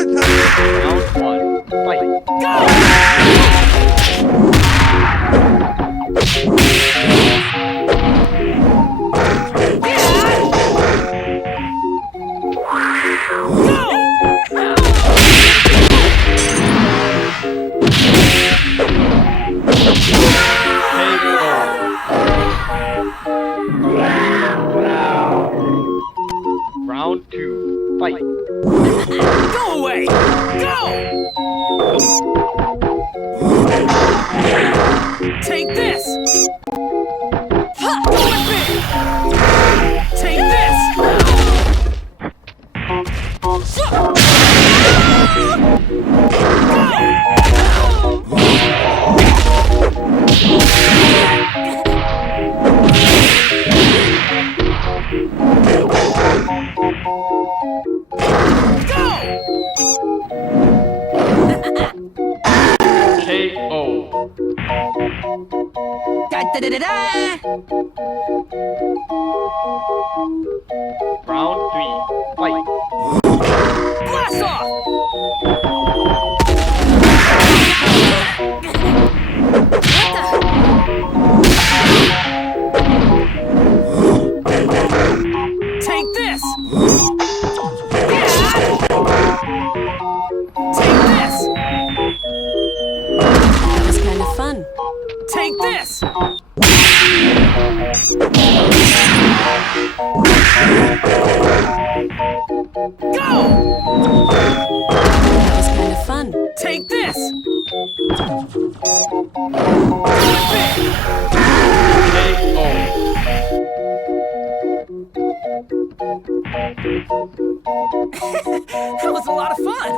Round one, fight. Round two, fight. Go away! Go! Take this! Go with me! Take this! KO. Da-da-da-da-da! Round three, fight. Blast off! Take this! Take this! That was kind of fun. Take this! Go! That was kind of fun. Take this! KO. That was a lot of fun!